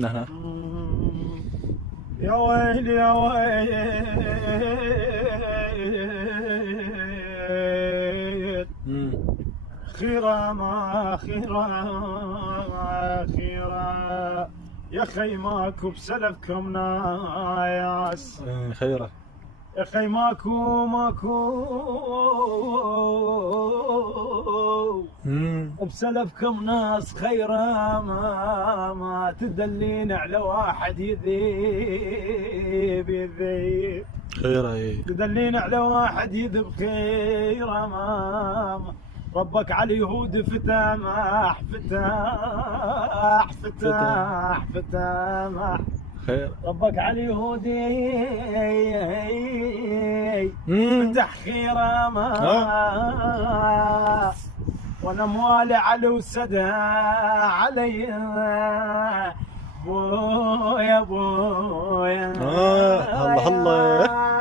نعم. يا ويل يا ويل خيرا ما خيرا خيرا يا خي ماكو بسلفكم ناس خيره يا خي ماكو بسلفكم ناس خيرا ما تدلين على واحد يذيب خيره تدلين على واحد يذب خيرا ما ربك على اليهود فتامح خير ربك على اليهود فتح خيرا ما وانا موالي على وسدى علي بويا الله الله